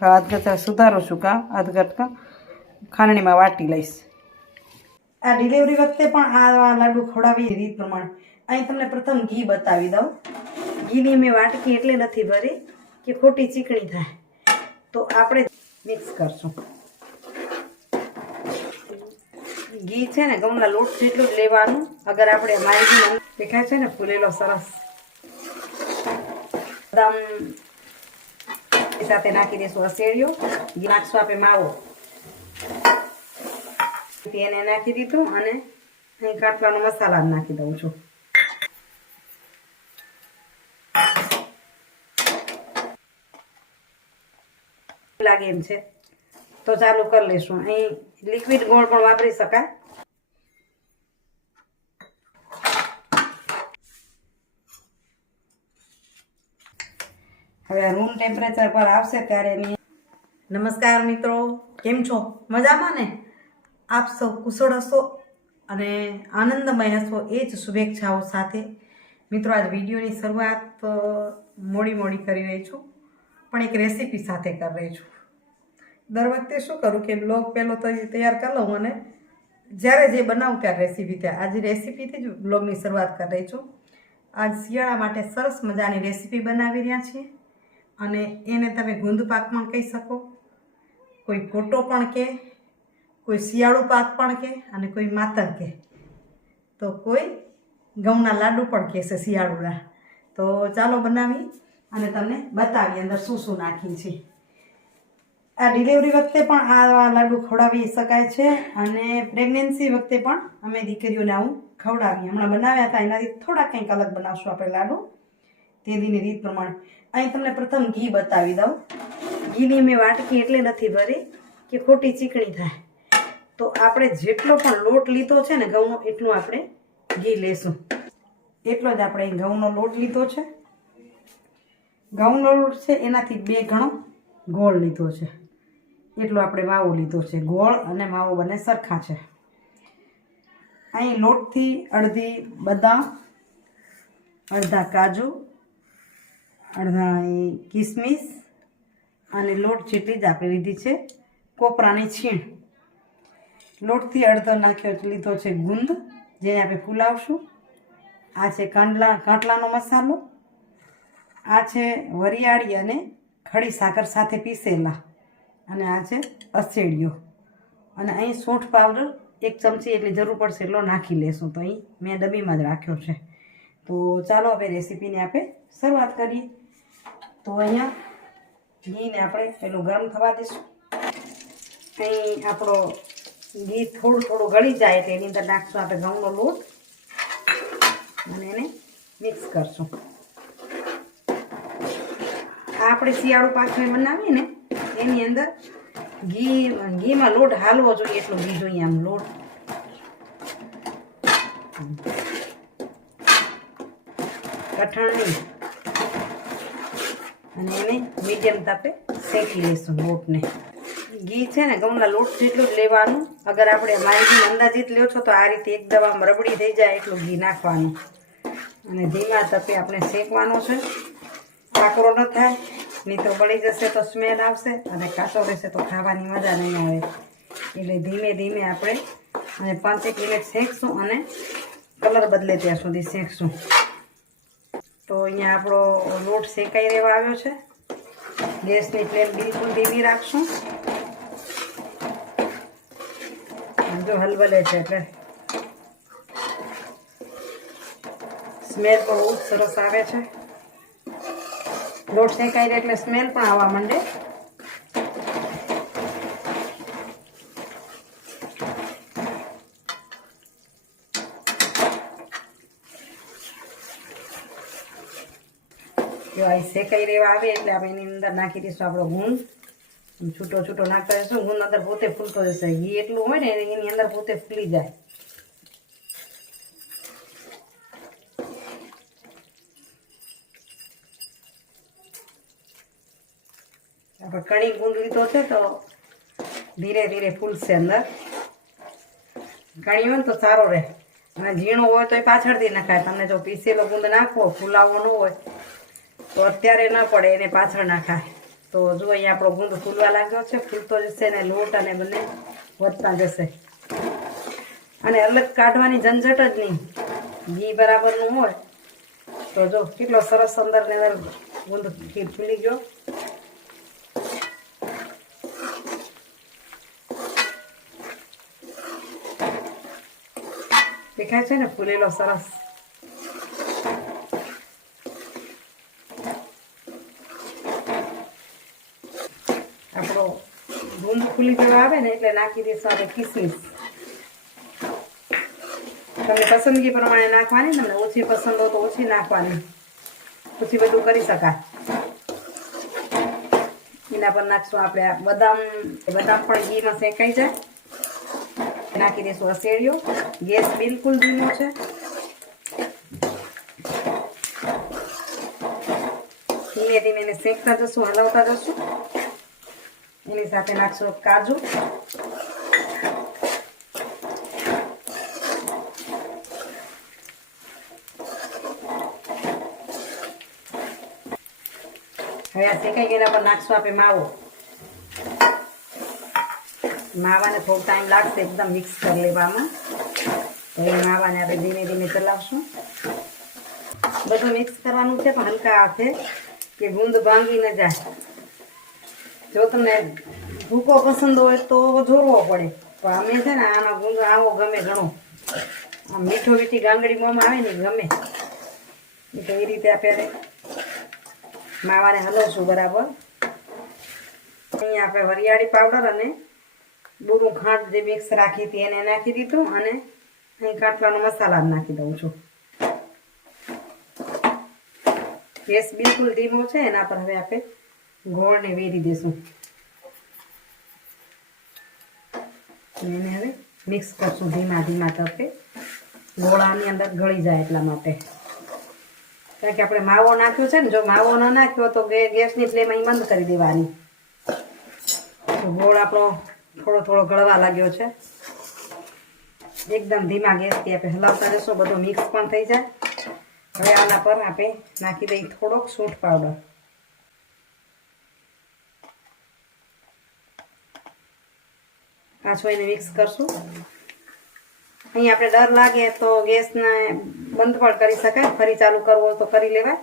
અધગત સુધારું છું કા? અધગટકા ખાંડણીમાં વાટી લઈશ. આ ડિલિવરી વખતે પણ આ લાડુ ખવડાવી રીત પ્રમાણે. અહીં તમને પ્રથમ ઘી બતાવી દઉં. ઘીની મેં વાટકી એટલે નથી ભરી કે ખોટી ચીકણી થાય. તો આપણે મિક્સ કરશું. ઘી છે ને ઘઉંના લોટ જેટલું જ લેવાનું. અગર આપણે મારી દેખાય છે ને ફૂલેલો સરસ. બદામ સાથે નાખી દઈશું અસેડિયો ઘી નાખશું આપણે માવો એને નાખી દીધું અને અહીં કાટવાનો મસાલા નાખી દઉં છું લાગે એમ છે તો ચાલુ કરી લઈશું અહીં લિક્વિડ ગોળ પણ વાપરી શકાય હવે રૂમ ટેમ્પરેચર પર આવશે ત્યારે નમસ્કાર મિત્રો, કેમ છો? મજામાં ને? આપ સૌ કુશળ હશો અને આનંદમય હશો. એ જ શુભેચ્છાઓ સાથે મિત્રો, આજ વિડીયોની શરૂઆત મોડી મોડી કરી રહી છું, પણ એક રેસીપી સાથે કરી રહી છું. દર વખતે શું કરું કે બ્લોગ પહેલો તૈયાર કરી લઉં અને જ્યારે જે બનાવું ત્યારે રેસીપી ત્યાં આજે રેસીપીથી જ બ્લોગની શરૂઆત કરી રહી છું. આજ શિયાળા માટે સરસ મજાની રેસીપી બનાવી રહ્યા છીએ. અને એને તમે ગુંદ પાક પણ કહી શકો. કોઈ કોટો પણ કહે કોઈ શિયાળુ પાક પણ કહે અને કોઈ માતર કહે તો કોઈ ઘઉંના લાડુ પણ કહેશે શિયાળુના. તો ચાલો બનાવી અને તમને બતાવીએ અંદર શું શું નાખી છે. આ ડિલિવરી વખતે પણ આ લાડુ ખવડાવી શકાય છે અને પ્રેગ્નન્સી વખતે પણ અમે દીકરીઓને આવું ખવડાવીએ. હમણાં બનાવ્યા હતા, એનાથી થોડા કંઈક અલગ બનાવશું આપણે લાડુ. તે દીની રીત પ્રમાણે. અહીં તમને પ્રથમ ઘી બતાવી દઉં. ઘીની મેં વાટકી એટલે નથી ભરી કે ખોટી ચીકણી થાય. તો આપણે જેટલો પણ લોટ લીધો છે ને ઘઉંનો, એટલું આપણે ઘી લેશું. એટલો જ આપણે ઘઉંનો લોટ લીધો છે. ઘઉંનો લોટ છે, એનાથી બે ગણો ગોળ લીધો છે. એટલો આપણે માવો લીધો છે, ગોળ અને માવો બંને સરખા છે. અહીં લોટથી અડધી બદામ, અડધા કાજુ અડધા કિસમિસ અને લોટ જેટલી જ આપણે લીધી છે, કોપરાની છીણ. લોટથી અડધો નાખ્યો લીધો છે ગુંદ, જેને આપણે ફૂલાવશું. આ છે કાંડલા, કાંટલાનો મસાલો. આ છે વરિયાળી અને ખડી સાકર સાથે પીસેલા. અને આ છે અસેડિયો. અને અહીં સૂંઠ પાવડર એક ચમચી એટલી જરૂર પડશે એટલો નાખી લેશું. તો અહીં મેં ડબ્બીમાં જ રાખ્યો છે. તો ચાલો હવે રેસીપીની આપણે શરૂઆત કરીએ. તો અહીંયા ઘીને આપણે પેલું ગરમ થવા દઈશું. અહીં આપણો ઘી થોડું થોડું ગળી જાય એટલે એની અંદર નાખશું આપણે ઘઉંનો લોટ. અને એને મિક્સ કરશું. આ આપણે શિયાળું પાછળ બનાવીએ ને, એની અંદર ઘી, ઘીમાં લોટ હાલવો જોઈએ, એટલું ઘી જોઈએ આમ લોટ. કઠણની અને એને મીડિયમ તાપે શેકી લઈશું લોટને. ઘી છે ને ઘઉંના લોટ જેટલું જ લેવાનું. અગર આપણે માહિતી અંદાજિત લ્યો છો તો આ રીતે એક દવામાં રબડી થઈ જાય એટલું ઘી નાખવાનું. અને ધીમા તપે આપણે શેકવાનો છે. કાકરો ન થાય, નહીં તો બળી જશે તો સ્મેલ આવશે અને કાચો રહેશે તો ખાવાની મજા નહીં આવે. એટલે ધીમે ધીમે આપણે અને પાંચેક મિનિટ શેકશું અને કલર બદલે ત્યાં સુધી શેકશું. તો અહીંયા આપણો લોટ શેકાઈ રહેવા આવ્યો છે. ગેસની ફ્લેમ બિલકુલ ધીમી રાખશું. જો હલબલે છે એટલે. સ્મેલ પણ બહુ સરસ આવે છે. લોટ શેકાઈ રહે એટલે સ્મેલ પણ આવવા માંડે. આ શેકાઈ રહેવા આવે એટલે આપણે એની અંદર નાખી દઈશું આપણો ગુંદ છૂટો છૂટો નાખતા જઈશું ગુંદ અંદર પોતે ફૂલતો જશે. ઘી એટલું હોય ને, એની અંદર પોતે ફૂલી જાય. આપણે કણી ગુંદ લીધો છે તો ધીરે ધીરે ફૂલશે અંદર. કણી હોય ને તો સારો રહે. અને ઝીણું હોય તો એ પાછળથી નખાય. તમને જો પીસેલો ગુંદ નાખવો ફૂલાવવો ન હોય તો અત્યારે ન પડે, એને પાછળ નાખાય તો જો અહીંયા આપણો ગુંદ ફૂલવા લાગ્યો છે, ફૂલતો જશે ને લોટ અને બંને વધતા જશે. અને અલગ કાઢવાની ઝંઝટ જ નહીં. ઘી બરાબરનું હોય. તો જો, કેટલો સરસ અંદર ને અંદર ગુંદ ઘી ફૂલી ગયો. દેખાય છે ને ફૂલેલો સરસ આપણો ગુંદ ફૂલી જવા આવે ને એટલે નાખી દઈશું આપણે કિસમિસ તમને પસંદગી પ્રમાણે નાખવાની તમને ઓછી પસંદ હોય તો ઓછી નાખવાની પછી બધું કરી શકાય એના પર નાખશું આપણે બદામ બદામ પણ ઘીમાં શેકાઈ જાય નાખી દઈશું અસેડિયો ગેસ બિલકુલ ધીમો છે ધીમે ધીમે એને શેકતા જશું હલાવતા જશું એની સાથે નાખશું કાજુ. હવે આ શેકાઈ ગયેલા પર નાખશું આપણે માવો. માવાને થોડો ટાઈમ લાગશે એકદમ મિક્સ કરી લેવામાં. એ માવાને આપણે ધીમે ધીમે ચલાવશું. બધું મિક્સ કરવાનું છે પણ હલકા હાથે કે ગુંદ ભાંગી ન જાય. જો તમને ભૂકો પસંદ હોય તો જોરવો પડે. પણ અમે છે ને આનો ગુંદ આવો ગમે ઘણો. આમ મીઠો મીઠી ગાંગડી મોમાં આવે ને ગમે. ઈ તો એ રીતે આપણે માવાને હલવશું બરાબર. અહીંયા આપણે વરિયાળી પાવડર અને બુરું ખાંડ જે મિક્સ રાખી હતી એને નાખી દીધું અને અહીં કાટલાનો મસાલા નાખી દઉં છું. ગેસ બિલકુલ ધીમો છે, એના પર હવે આપણે ગોળને વેરી દઈશું એને હવે મિક્સ કરશું ધીમા ધીમા તપે ગોળાની અંદર ગળી જાય એટલા માટે. કારણ કે આપણે માવો નાખ્યો છે ને, જો માવો ન નાખ્યો તો ગેસની ફ્લેમ અહીં બંધ કરી દેવાની. તો ગોળ આપણો થોડો થોડો ગળવા લાગ્યો છે. એકદમ ધીમા ગેસથી આપણે હલાવતા જશું બધું મિક્સ પણ થઈ જાય. હવે આના પર આપણે નાખી દઈએ થોડોક સૂંઠ પાવડર પાછો એને મિક્સ કરશું. અહીં આપણે ડર લાગે તો ગેસને બંધ પણ કરી શકાય. ફરી ચાલુ કરવો તો કરી લેવાય.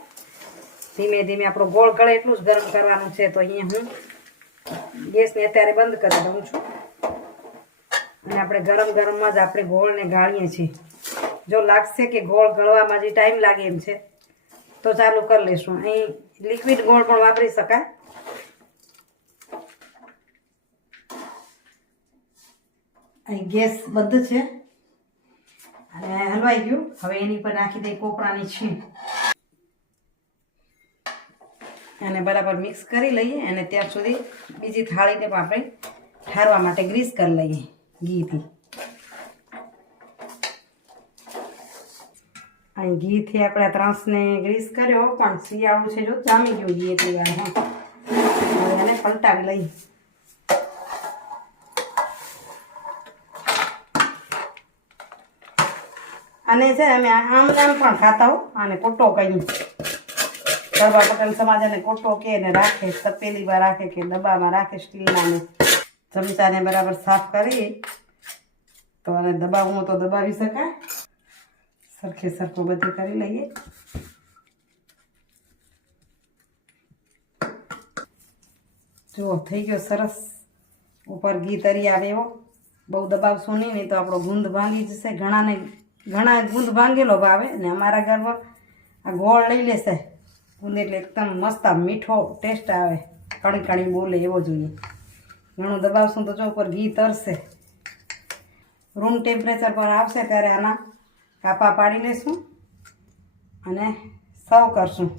ધીમે ધીમે આપણો ગોળ ગળે એટલું જ ગરમ કરવાનું છે તો અહીંયા હું ગેસને અત્યારે બંધ કરી દઉં છું. અને આપણે ગરમ ગરમમાં જ આપણે ગોળને ગાળીએ છીએ. જો લાગશે કે ગોળ ગળવામાં જે ટાઈમ લાગે એમ છે, તો ચાલુ કરી લઈશું અહીં લિક્વિડ ગોળ પણ વાપરી શકાય. અહીં ગેસ બધું છે. અને હલવાઈ ગયું. હવે એની પર નાખી દઈએ કોપરાની છીણ. અને બરાબર મિક્સ કરી લઈએ અને ત્યાં સુધી બીજી થાળીને પણ આપણે ઠારવા માટે ગ્રીસ કરી લઈએ ઘીથી. અહીં ઘીથી આપણે ત્રાસને ગ્રીસ કર્યો, પણ શિયાળું છે જો, જામી ગયું ઘી એટલી વાર એને પલટાવી લઈએ. અને છે અમે આમ નામ પણ ખાતા હો. અને કોટો કહીએ ગરબા પટેલ સમાજ અને કોટો કે ને રાખે તપેલીમાં રાખે કે ડબ્બામાં રાખે સ્ટીલના ને ચમચાને બરાબર સાફ કરી. તો અને દબાવવું તો દબાવી શકાય. સરખે સરખું બધું કરી લઈએ. જો થઈ ગયો સરસ. ઉપર ઘી તરી આવે એવો. બહુ દબાવશું નહીં નહીં તો આપણો ગુંદ ભાંગી જશે, ઘણાને ઘણા ગુંદ ભાંગેલો ભાવે ને અમારા ઘરમાં આ ગોળ લઈ લેશે ગુંદ એટલે એકદમ મસ્ત મીઠો ટેસ્ટ આવે. કણકણી કણી બોલે એવો જોઈએ ઘણું દબાવશું તો જો ઉપર ઘી તરશે. રૂમ ટેમ્પરેચર પર આવશે ત્યારે આના કાપા પાડી લઈશું અને સર્વ કરશું.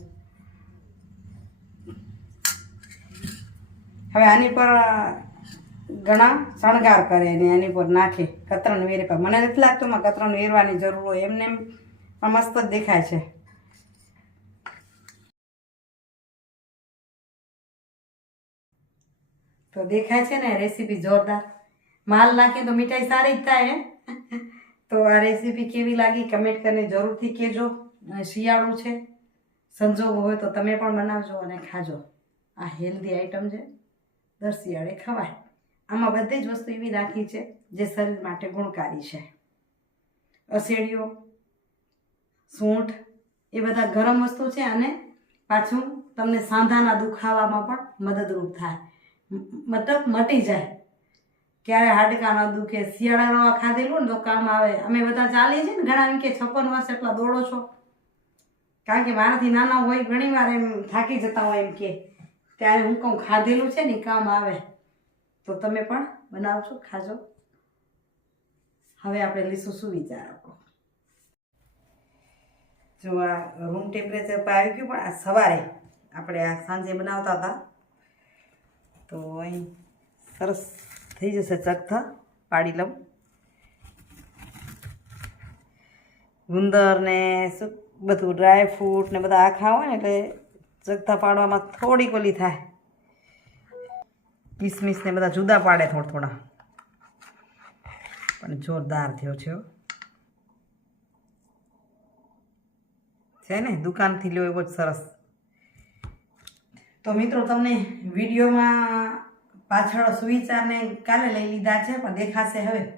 હવે આની પર ઘણા શણગાર કરે ને એની પર નાખે કતરણ વેરે. પર મને નથી લાગતું માં કતરણ વેરવાની જરૂર હોય. એમને એમ મસ્ત જ દેખાય છે. તો દેખાય છે ને રેસીપી જોરદાર. માલ નાખે તો મીઠાઈ સારી જ થાય તો આ રેસીપી કેવી લાગી કમેન્ટ કરીને જરૂરથી કહેજો. શિયાળું છે, સંજોગ હોય તો તમે પણ બનાવજો અને ખાજો. આ હેલ્ધી આઈટમ છે. દર શિયાળે ખવાય. આમાં બધી જ વસ્તુ એવી નાખી છે જે શરીર માટે ગુણકારી છે. અસેડીઓ સૂંઠ, એ બધા ગરમ વસ્તુ છે અને પાછું તમને સાંધાના દુખાવામાં પણ મદદરૂપ થાય. મતલબ મટી જાય. ક્યારે હાડકા ન દુખે, શિયાળાનો આ ખાધેલું ને તો કામ આવે. અમે બધા ચાલીએ છીએ ને ઘણા એમ કે છપ્પન વર્ષ એટલા દોડો છો. કારણ કે મારાથી નાના હોય ઘણી વાર એમ થાકી જતા હોય એમ કે, ત્યારે હું કહું, ખાધેલું છે ને કામ આવે. તો તમે પણ બનાવશો ખાજો. હવે આપણે લઈશું શું વિચાર આપણો જો આ રૂમ ટેમ્પરેચર પર આવી ગયું, પણ આ સવારે આપણે આ સાંજે બનાવતા હતા. તો અહીં સરસ થઈ જશે ચકથા, પાડી લઉં. ગુંદર ને શું, બધું ડ્રાયફ્રૂટ ને બધા આખા હોય ને એટલે ચકથા પાડવામાં થોડીક ઓલી થાય. કિસમિસ ને બધા જુદા પાડે થોડા થોડા. પણ જોરદાર થયો છે. છે ને, દુકાનથી લ્યો એવો જ સરસ. તો મિત્રો, તમને વિડીયોમાં પાછળ સુવિચારને કાલે લઈ લીધા છે, પણ દેખાશે હવે.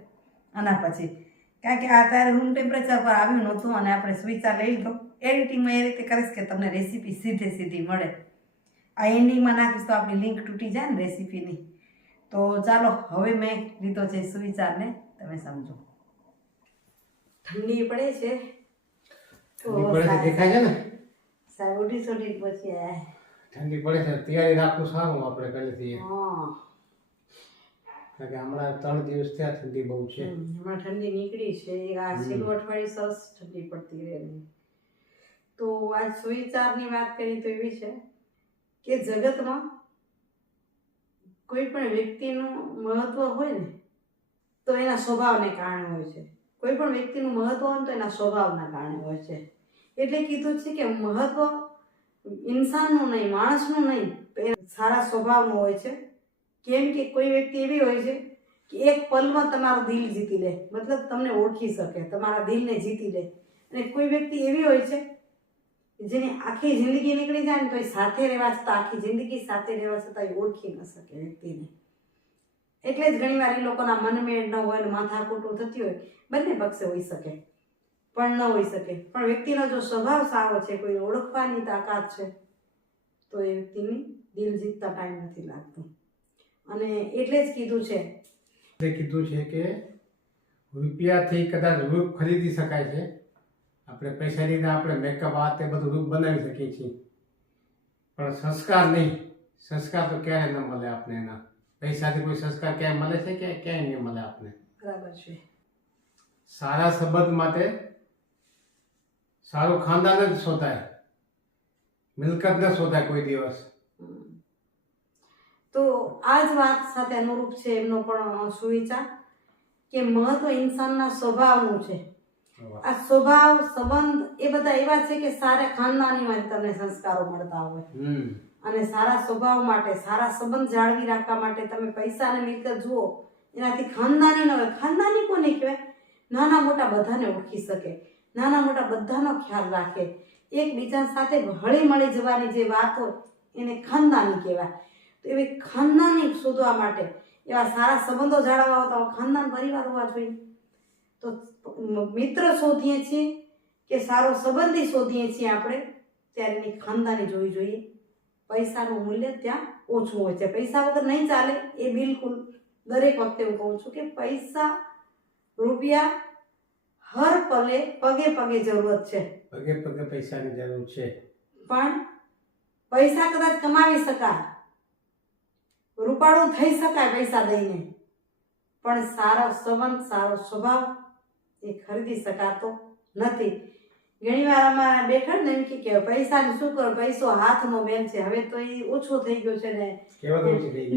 આના પછી. કારણ કે આ ત્યારે રૂમ ટેમ્પરેચર પર આવ્યું નહોતું અને આપણે સુવિચાર લઈ લીધો. એડિટિંગમાં એ રીતે કરીશ કે તમને રેસીપી સીધે સીધી મળે. આ એન્ડિંગમાં નાખીશ તો આપણી લિંક તૂટી જાય ને રેસીપીની તો ચાલો હવે મેં લીધો છે સુવિચારને તમે સમજો. ઠંડી પડે છે. તો ઠંડી પડે છે દેખાય છે ને? સાહેબ ઉઠી સોટી પછી ઠંડી પડે છે તૈયારી રાખવું સારું આપણે પહેલેથી હા. કારણ કે હમણાં ત્રણ દિવસ થયા ઠંડી બહુ છે. હમણાં ઠંડી નીકળી છે. આ છેલ્લું અઠવાડિયું સરસ ઠંડી પડતી રહે તો આજ સુવિચારની વાત કરી તો એવી છે. કે જગતમાં કોઈ પણ વ્યક્તિનું મહત્વ હોય ને, તો એના સ્વભાવને કારણે હોય છે. કોઈ પણ વ્યક્તિનું મહત્વ હોય તો એના સ્વભાવના કારણે હોય છે. એટલે કીધું છે કે મહત્વ ઇન્સાનનું નહીં, માણસનું નહીં સારા સ્વભાવનું હોય છે. કેમ કે કોઈ વ્યક્તિ એવી હોય છે કે એક પલમાં તમારું દિલ જીતી લે. મતલબ તમને ઓળખી શકે, તમારા દિલને જીતી લે. અને કોઈ વ્યક્તિ એવી હોય છે જેની આખી જિંદગી નીકળી જાય ને તો એ સાથે રહેવા છતાં, આખી જિંદગી સાથે રહેવા છતાં એ ઓળખી ન શકે વ્યક્તિને. એટલે જ ઘણીવાર એ લોકોના મનમેળ ન હોય ને માથાકૂટું થતી હોય, બંને પક્ષે હોઈ શકે, પણ ન હોઈ શકે. પણ વ્યક્તિનો જો સ્વભાવ સારો છે, કોઈ ઓળખવાની તાકાત છે, તો એ વ્યક્તિની દિલ જીતતા ટાઈમ નથી લાગતો. અને એટલે જ કીધું છે. કીધું છે કે રૂપિયાથી કદાચ રૂપ ખરીદી શકાય છે આપણે પૈસા લીધા આપણે મેકઅપ આ તે બધું રૂપ બનાવી શકીએ છીએ. પણ સંસ્કાર નહીં. સંસ્કાર તો ક્યારે ન મળે આપણે એના. પૈસાથી કોઈ સંસ્કાર ક્યાંય મળે છે કે ક્યાંય નહીં મળે આપણે બરાબર છે. સારા સંબંધ માટે સારું ખાનદાન જ શોધાય. મિલકત ન શોધાય કોઈ દિવસ. તો આ જ વાત સાથે અનુરૂપ છે એમનો પણ સુવિચાર કે મહત્વ ઇન્સાનના સ્વભાવનું છે. આ સ્વભાવ સંબંધ એ બધા એવા છે કે સારા ખાનદાનીમાંથી તમને સંસ્કારો મળતા હોય. અને સારા સ્વભાવ માટે સારા સંબંધ જાળવી રાખવા માટે તમે પૈસા અને મિલકત જુઓ એનાથી ખાનદાની ન હોય. ખાનદાની કોને કહેવાય? નાના મોટા બધાને ઓળખી શકે. નાના મોટા બધાનો ખ્યાલ રાખે. એકબીજા સાથે હળી મળી જવાની જે વાત હોય એને ખાનદાની કહેવાય. તો એવી ખાનદાની શોધવા માટે એવા સારા સંબંધો જાળવવા હોય તો ખાનદાન પરિવાર હોવા જોઈએ. તો મિત્ર શોધીએ છીએ કે સારો સંબંધી શોધીએ છીએ આપણે ત્યારે એની ખાનદાની જોવી જોઈએ. પૈસાનું મૂલ્ય ત્યાં ઓછું હોય છે. પૈસા વગર નહીં ચાલે એ બિલકુલ દરેક વખતે હું કહું છું કે પૈસા રૂપિયા હર પલે પગે પગે જરૂરત છે. પગે પગે પૈસાની જરૂર છે. પણ પૈસા કદાચ કમાવી શકાય. રૂપાળું થઈ શકાય પૈસા દઈને. પણ સારો સંબંધ સારો સ્વભાવ એ ખરીદી શકાતો નથી. ઘણીવાર અમારા બેઠા ને એમ કે પૈસાનું શું કરો? પૈસો હાથમાં બેન છે. હવે તો એ ઓછો થઈ ગયો છે ને.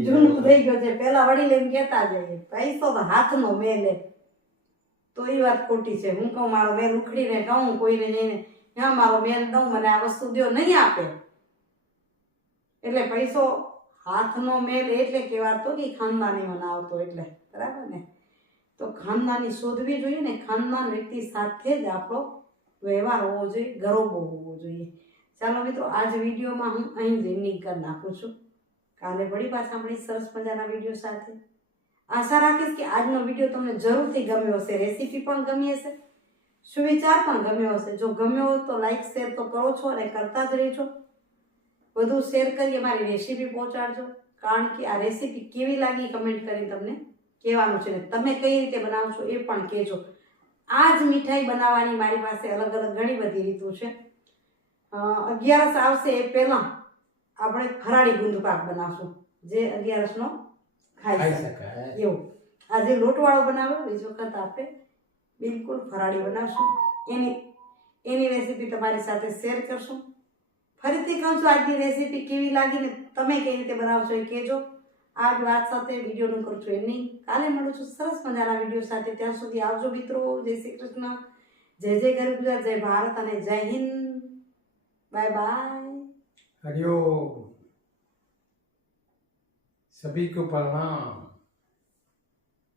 જૂનું. થઈ ગયો છે. પેલા વડીલ એમ કહેતા જઈએ પૈસો તો હાથનો મેલ એ તો એ વાત ખોટી છે. હું કહું મારો મેલ ઉખડીને કહું કોઈને જઈને હા મારો મેલ દઉં મને આ વસ્તુ દો નહીં આપે. એટલે પૈસો હાથનો મેલ એટલે કહેવાતો કે ખાનદાની મને આવતો. એટલે બરાબર ને? તો ખાનદાની શોધવી જોઈએ ને ખાનદાન વ્યક્તિ સાથે જ આપણો વ્યવહાર હોવો જોઈએ, ગરોબો હોવો જોઈએ. ચાલો મિત્રો, આજ વિડીયોમાં હું અહીં જ કરી નાખું છું. કાલે વળી પાછા મળી સરસ મજાના વીડિયો સાથે. આશા રાખીશ કે આજનો વીડિયો તમને જરૂરથી ગમ્યો હશે. રેસીપી પણ ગમી હશે, સુવિચાર પણ ગમ્યો હશે. જો ગમ્યો હોય તો લાઈક શેર તો કરો છો અને કરતા જ રહેજો. બધું શેર કરી અમારી રેસીપી પહોંચાડજો. કારણ કે આ રેસીપી કેવી લાગી કમેન્ટ કરી તમને કહેવાનું છે ને તમે કઈ રીતે બનાવશો એ પણ કહેજો. આ જ મીઠાઈ બનાવવાની મારી પાસે અલગ અલગ ઘણી બધી રીતો છે. અગિયારસ આવશે એ પહેલાં આપણે ફરાળી ગુંદ પાક બનાવશું જે અગિયારસનો ખાઈ શકાય. એવું. આજે લોટવાળો બનાવ્યો બીજી વખત આપણે બિલકુલ ફરાળી બનાવશું. એની એની રેસીપી તમારી સાથે શેર કરશું. ફરીથી કહું છું આજની રેસીપી કેવી લાગી ને તમે કઈ રીતે બનાવશો એ કહેજો. આ જ વાત સાથે વિડીયોનું કરું છું એ નહીં કાલે મળું છું સરસ મજાના વિડીયો સાથે ત્યાં સુધી આવજો મિત્રો જય શ્રી કૃષ્ણ જય જય ગરીબ ગુજરાત જય ભારત અને જય હિન્દ બાય બાય हरिओम सभी को प्रणाम